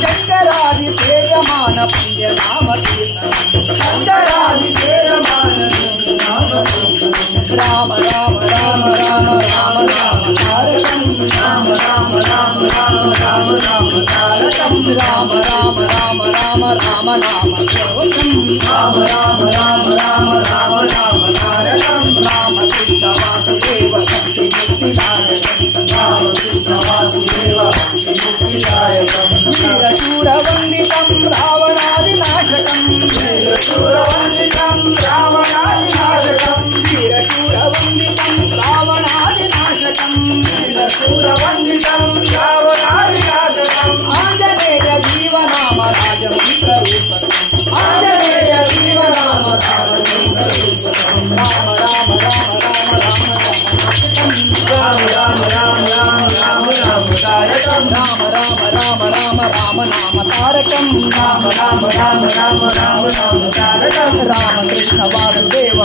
शंकरादि सेव्यमान पुण्य नाम राम राम राम राम राम राम तारकं राम राम राम राम राम राम तारकं राम राम राम राम राम नाम सर्वं राम राम राम राम राम राम तारकं राम कृष्ण वासुदेव शक्ति मुक्तिदायकं राम कृष्ण वासुदेव शक्ति मुक्तिदायकं वीरशूरवन्दितं रावणादिनाशकं वीरशूरवन्दितं रावणादिनाशकं वीरशूरवन्दितं रावणादिनाशकं वीरशूरवन्दितं रावणादिनाशकं आञ्जनेय जीवनाम राजं विप्ररूपकम् आञ्जनेय जीवनाम राजं विप्ररूपकम् राम राम राम राम राम राम राम राम राम राम तारकं राम राम राम राम राम नाम तारकं राम राम राम राम राम राम तारकं राम कृष्ण वासुदेव